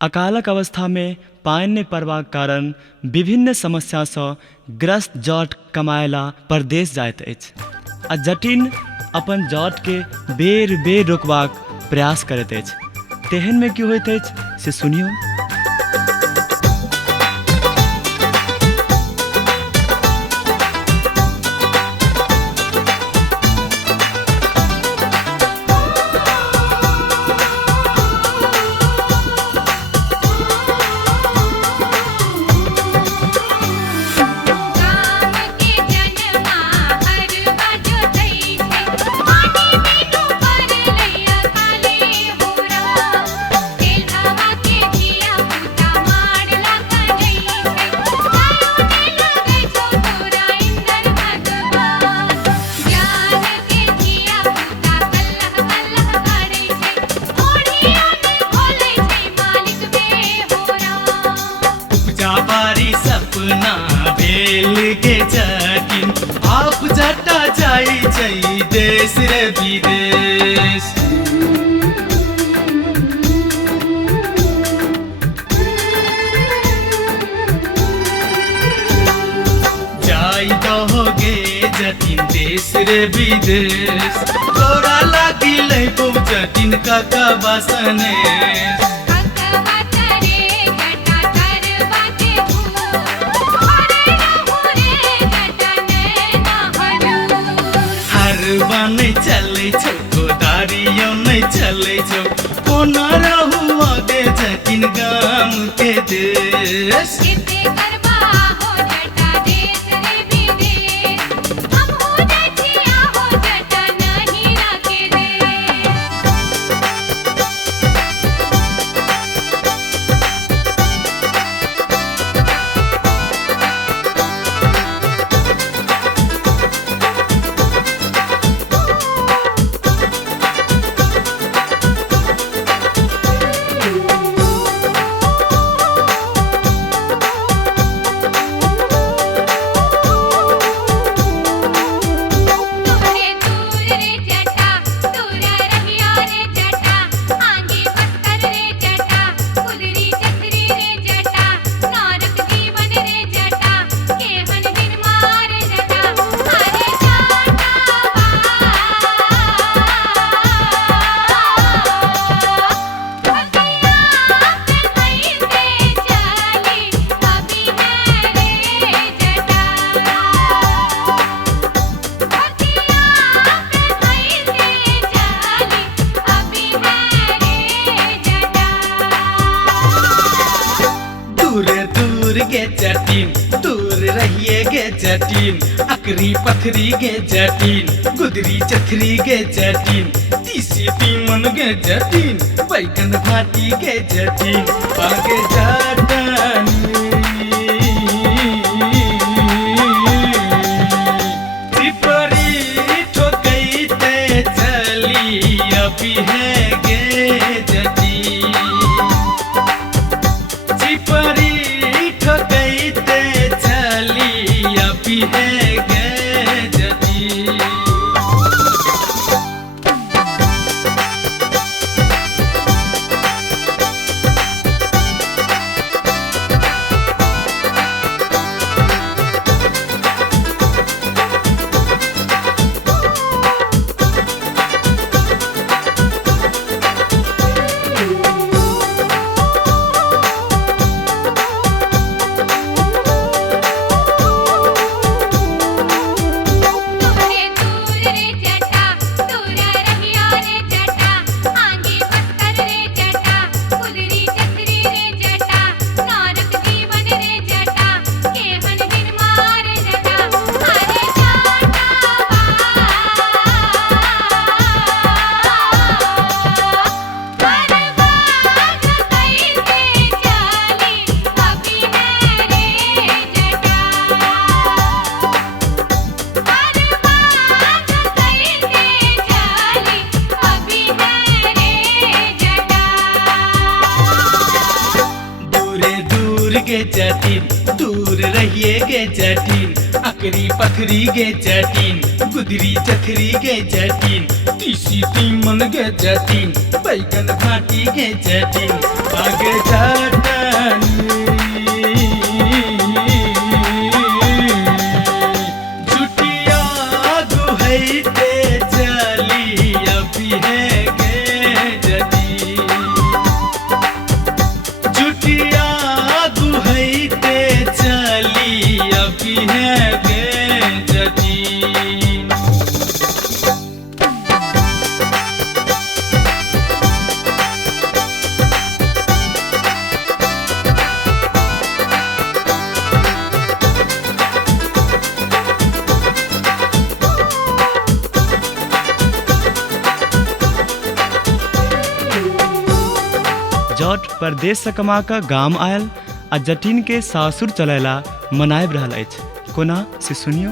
अकालक अवस्था में पानि नहि पड़बाक कारण विभिन्न समस्या सँ ग्रस्त जट कमाएला परदेश जाइत अछि आ जटिन अपन जट के बेर बेर रोकबाक प्रयास करैत अछि। तेहन में की होइत अछि से सुनियौ। आप जटा जाई जाई देश रे विदेश जाई दहोगे जटिन देश रे विदेश तोरा लागिल बहु जटिन का बासने नहीं चले छो गोदारियों नहीं चले छो कोना रहू आगे जटिन गाम के देश गे जटिन दूर रहिए गे जटिन अकरी पथरी गे जटिन गुदरी चथरी गे जटिन तीसी तीमन गे जटिन बैगन भाटी गे जटिन आगे जटनी त्रिपुरी ठोकैते चली अभी है गे जटिन त्रिपुरी ठोकैते चली अभी है गे जटिन गे जटिन दूर रहिए गे जटिन अकरी पथरी गे जटिन गुदरी चथरी गे जटिन तीसी तीमन गे जटिन बैगन भाटी गे जटिन आगे जटनी जुटिया गुहैते चली अभी है गे जटिन जुटिया गुहैते चली अभी है गे जटिन जट परदेश से कमा कऽ गाम आयल आ जटिन के सासुर चलैला मनायब रहल अछि। कोना से सुनियो।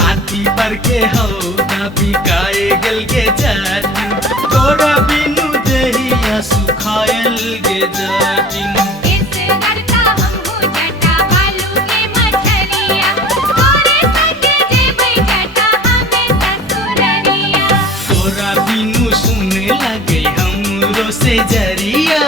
हाथी पर के हौदा बिकाए गेल गे जटिन तोरा बिनु देहिया सुखायल गे जटिन तोरा बिनु सुने लगे हमरो से जरिया